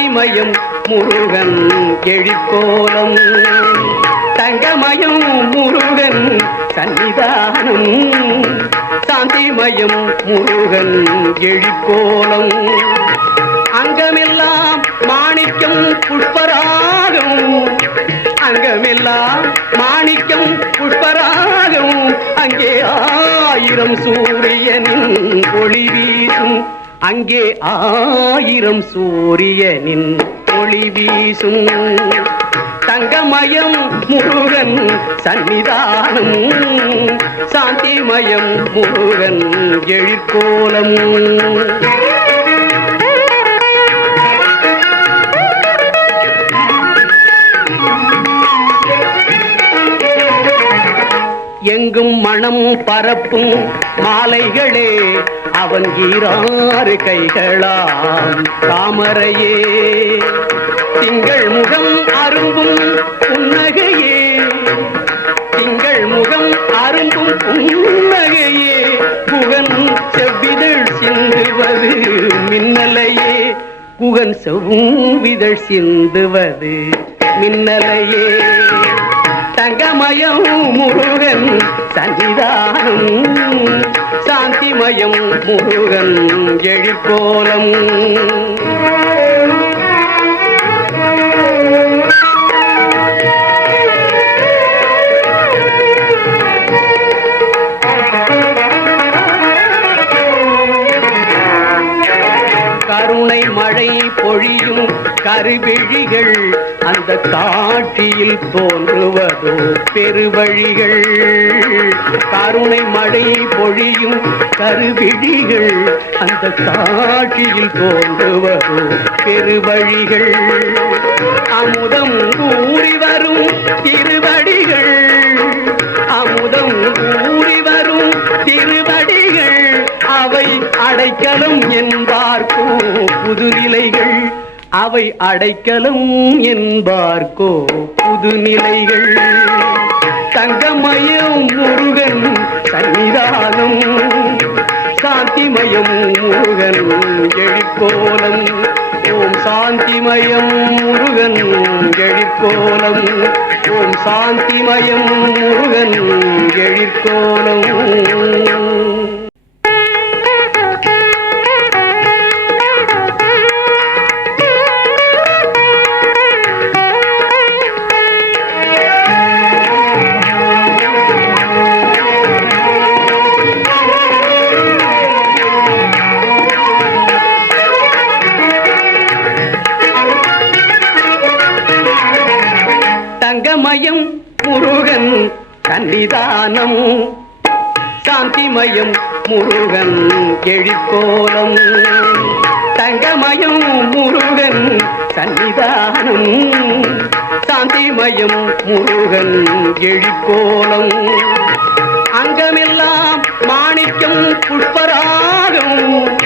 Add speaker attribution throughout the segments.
Speaker 1: சாந்திமயம் முருகன் எழிக்கோலம் தங்கமயம் முருகன் சன்னிதானம். சாந்திமயம் முருகன் எழிக்கோலம் அங்கமெல்லாம் மாணிக்கம் புஷ்பராகம். அங்கமெல்லாம் மாணிக்கம் புஷ்பராகம். அங்கே ஆயிரம் சூரியனின் ஒளி வீசும் அங்கே ஆயிரம் சூரியனின் ஒளி வீசும். தங்கமயம் முருகன் சன்னிதானம் சாந்திமயம் முருகன் எழிற்கோலம். எங்கும் மனம் பரப்பும் மாலைகளே அவன் ஈராறு கைகளாம் தாமரையே. திங்கள் முகம் அரும்பும் புன்னகையே. திங்கள் முகம் அரும்பும் புன்னகையே. புகன் செவ்விதழ் சிந்துவது மின்னலையே. புகன் செவ்விதழ் சிந்துவது மின்னலையே. தங்கமயம் முருகன் சன்னிதானம். சாந்திமயம் முருகன் எழிற்கோலம். பொழியும் கருவிழிகள் அந்த காட்சியில் தோன்றுவதோ பெருவழிகள். கருணை மழை பொழியும் கருவிழிகள் அந்த காட்சியில் தோன்றுவதோ பெருவழிகள். அமுதம் கூறி வரும் திருவடிகள் அமுதம் கூறி வரும் திருவடி அவை அடைக்கலம் என்பார்க்கோ? புதுநிலைகள் அவை அடைக்கலம் என்பார்க்கோ? புதுநிலைகள் தங்கமயம் முருகன் சன்னிதானம் சாந்திமயம் முருகன் எழிக்கோலம் ஓம் சாந்திமயம் முருகன் எழிற்கோலம் ஓம் சாந்திமயம் முருகன் எழிற்கோலம். சன்னிதானம் சாந்திமயம் முருகன் எழிற்கோலம். தங்கமயம் முருகன் சன்னிதானம். சாந்திமயம் முருகன் எழிற்கோலம். அங்கமெல்லாம் மாணிக்கம் புஷ்பராகம்.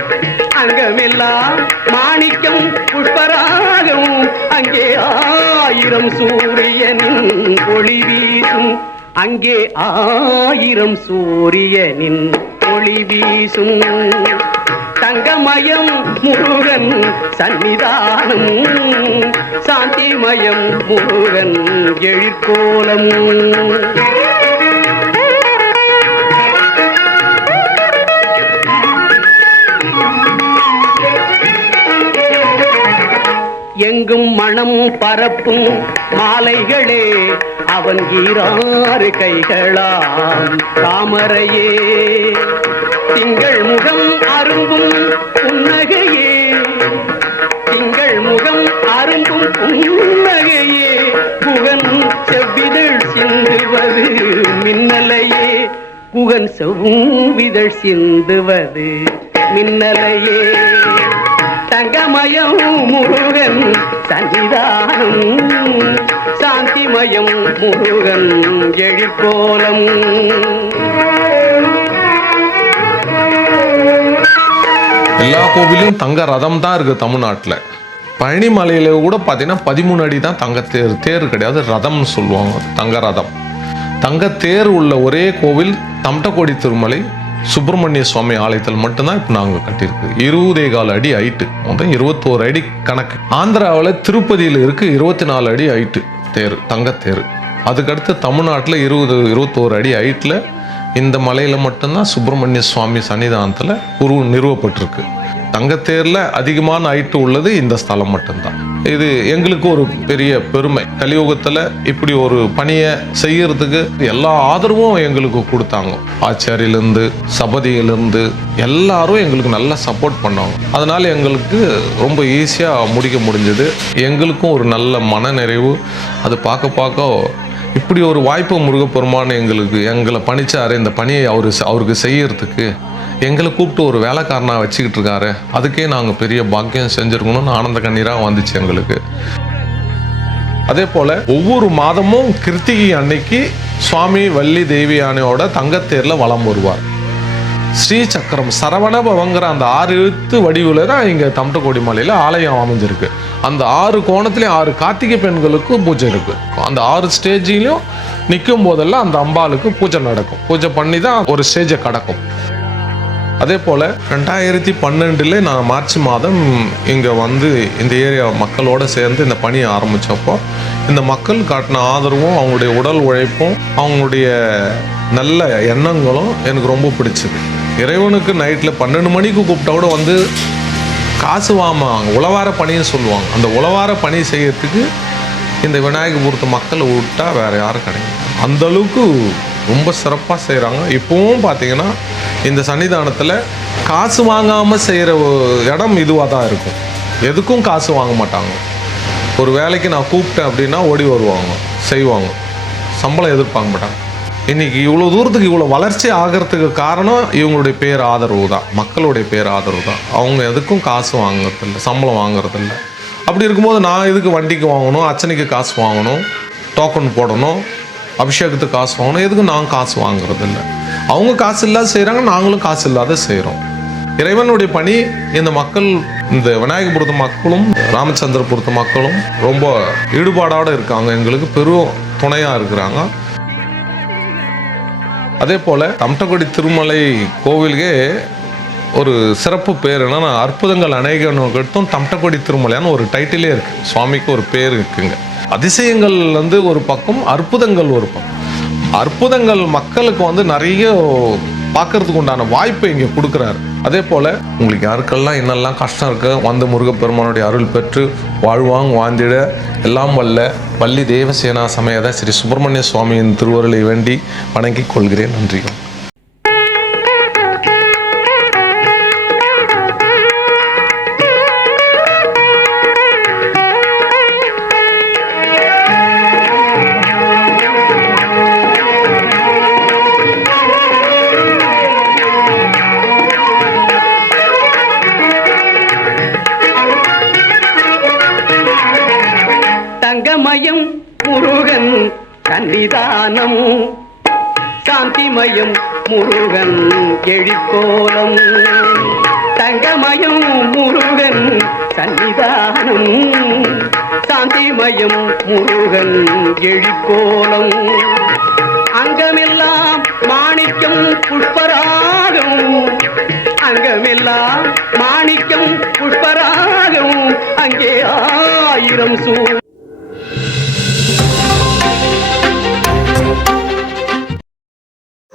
Speaker 1: அங்கமெல்லாம் மாணிக்கம் புஷ்பராகம். அங்கே ஆயிரம் சூரியனின் ஒளி வீசும் அங்கே ஆயிரம் சூரியனின் ஒளி வீசும். தங்கமயம் முருகன் சன்னிதானம் சாந்திமயம் முருகன் எழிற்கோலம். எங்கும் மனம் பரப்பும் மாலைகளே அவன் ஈராறு கைகளாம் தாமரையே. திங்கள் முகம் அரும்பும் புன்னகையே திங்கள் முகம் அரும்பும் புன்னகையே. புகன் செவ்விதழ் சிந்துவது மின்னலையே புகன் செவ்விதழ் சிந்துவது மின்னலையே. தங்கமயம் முருகன் சன்னிதானம் சாந்திமயம் முருகன் எழிற்கோலம்.
Speaker 2: எல்லா கோவிலையும் தங்க ரதம் தான் இருக்குது தமிழ்நாட்டில். பழனிமலையில் கூட பார்த்தீங்கன்னா பதிமூணு அடி தான் தங்க தேர் தேர் கிடையாது ரதம்னு சொல்லுவாங்க தங்க ரதம். தங்க தேர் உள்ள ஒரே கோவில் தமட்டக்கோடி திருமலை சுப்பிரமணிய சுவாமி ஆலயத்தில் மட்டும்தான் இப்போ நாங்கள் கட்டியிருக்கு. இருபதே கால் அடி ஹைட்டு. மொத்தம் இருபத்தோரு அடி கணக்கு. ஆந்திராவில் திருப்பதியில் இருக்கு இருபத்தி நாலு அடி ஹைட்டு தேர் தங்கத்தேர். அதுக்கடுத்து தமிழ்நாட்டில் இருபது இருபத்தோரு அடி ஹைட்டில் இந்த மலையில் மட்டும்தான் சுப்பிரமணிய சுவாமி சன்னிதானத்தில் உருவ நிறுவப்பட்டிருக்கு. தங்கத்தேரில் அதிகமான ஹைட்டு உள்ளது இந்த ஸ்தலம் மட்டும்தான். இது எங்களுக்கு ஒரு பெரிய பெருமை. கலியுகத்தில் இப்படி ஒரு பணியை செய்யறதுக்கு எல்லா ஆதரவும் எங்களுக்கு கொடுத்தாங்க. ஆச்சாரியிலேருந்து சபதியிலேருந்து எல்லாரும் எங்களுக்கு நல்லா சப்போர்ட் பண்ணாங்க. அதனால் எங்களுக்கு ரொம்ப ஈஸியாக முடிக்க முடிஞ்சது. எங்களுக்கும் ஒரு நல்ல மனநிறைவு. அது பார்க்க பார்க்க இப்படி ஒரு வாய்ப்பு முருகப்பெருமான் எங்களுக்கு எங்களை பணிச்சாரு இந்த பணியை அவரு அவருக்கு செய்யறதுக்கு எங்களை கூப்பிட்டு ஒரு வேலைக்காரனா வச்சுக்கிட்டு இருக்காரு. அதுக்கே நாங்கள் பெரிய பாக்கியம் செஞ்சுருக்கணும்னு ஆனந்த கண்ணீராக வந்துச்சு எங்களுக்கு. அதே போல ஒவ்வொரு மாதமும் கிருத்திகை அன்னைக்கு சுவாமி வள்ளி தேவி யானையோட தங்கத்தேர்ல வலம் வருவார். ஸ்ரீ சக்கரம் சரவண பவங்கிற அந்த ஆறு எழுத்து வடிவில் தான் இங்கே தமிட்டக்கோடி மலையில் ஆலயம் அமைஞ்சிருக்கு. அந்த ஆறு கோணத்துலேயும் ஆறு கார்த்திகை பெண்களுக்கும் பூஜை இருக்குது அந்த ஆறு ஸ்டேஜிலையும் நிற்கும் போதெல்லாம் அந்த அம்பாளுக்கு பூஜை நடக்கும். பூஜை பண்ணி தான் ஒரு ஸ்டேஜை கடக்கும். அதே போல் ரெண்டாயிரத்தி பன்னெண்டில் நான் மார்ச் மாதம் இங்கே வந்து இந்த ஏரியா மக்களோடு சேர்ந்து இந்த பணியை ஆரம்பித்தப்போ இந்த மக்கள் காட்டின ஆதரவும் அவங்களுடைய உடல் உழைப்பும் அவங்களுடைய நல்ல எண்ணங்களும் எனக்கு ரொம்ப பிடிச்சது. இறைவனுக்கு நைட்டில் பன்னெண்டு மணிக்கு கூப்பிட்டா கூட வந்து காசு வாங்குவாங்க உழவார பணின்னு சொல்லுவாங்க. அந்த உழவார பணி செய்யறதுக்கு இந்த விநாயகபுரத்து மக்களை விட்டா வேற யாரும் கிடையாது. அந்த அளவுக்கு ரொம்ப சிறப்பாக செய்கிறாங்க இப்போவும் பார்த்தீங்கன்னா இந்த சன்னிதானத்தில் காசு வாங்காமல் செய்கிற இடம் இதுவாக தான் இருக்கும். எதுக்கும் காசு வாங்க மாட்டாங்க. ஒரு வேலைக்கு நான் கூப்பிட்டேன் அப்படின்னா ஓடி வருவாங்க செய்வாங்க. சம்பளம் எதிர்பார்க்க மாட்டாங்க. இன்னைக்கு இவ்வளோ தூரத்துக்கு இவ்வளோ வளர்ச்சி ஆகிறதுக்கு காரணம் இவங்களுடைய பேர் ஆதரவு தான். மக்களுடைய பேர் ஆதரவு தான். அவங்க எதுக்கும் காசு வாங்குறதில்ல சம்பளம் வாங்குறதில்ல. அப்படி இருக்கும்போது நான் எதுக்கு வண்டிக்கு வாங்கணும் அச்சனைக்கு காசு வாங்கணும் டோக்கன் போடணும் அபிஷேகத்துக்கு காசு வாங்கணும் எதுக்கு நான் காசு வாங்குறதில்ல. அவங்க காசு இல்லாத செய்கிறாங்க நாங்களும் காசு இல்லாத செய்கிறோம் இறைவனுடைய பணி இந்த மக்கள் இந்த விநாயகபுரத்து மக்களும் ராமச்சந்திரபுரத்து மக்களும் ரொம்ப ஈடுபாடோடு இருக்காங்க. எங்களுக்கு பெரும் துணையாக இருக்கிறாங்க. அதே போல் தம்டங்குடி திருமலை கோவிலுக்கே ஒரு சிறப்பு பேர் என்னன்னா அற்புதங்கள் அநேகத்தும் தமட்டக்குடி திருமலையான ஒரு டைட்டிலே இருக்கு. சுவாமிக்கு ஒரு பேர் இருக்குங்க. அதிசயங்கள் வந்து ஒரு பக்கம் அற்புதங்கள் ஒரு பக்கம். அற்புதங்கள் மக்களுக்கு வந்து நிறைய பார்க்கறதுக்கு உண்டான வாய்ப்பை இங்கே கொடுக்குறாரு. அதே போல் உங்களுக்கு யாருக்கெல்லாம் என்னெல்லாம் கஷ்டம் இருக்குது வந்து முருகப்பெருமானுடைய அருள் பெற்று வாழ்வாங் வாழ்ந்திட எல்லாம் வல்ல வள்ளி தேவசேனா சமயத ஸ்ரீ சுப்பிரமணிய சுவாமியின் திருவருளை வேண்டி வணங்கிக் கொள்கிறேன். நன்றிகள்.
Speaker 1: தங்கமயம் முருகன் எழிற்கோலம். தங்கமயம் முருகன் சன்னிதானம். சாந்திமயம் முருகன் எழிற்கோலம். அங்கமெல்லாம் மாணிக்கம் புஷ்பராகம். அங்கமெல்லாம் மாணிக்கம் புஷ்பராகம். அங்கே ஆயிரம் சூழ்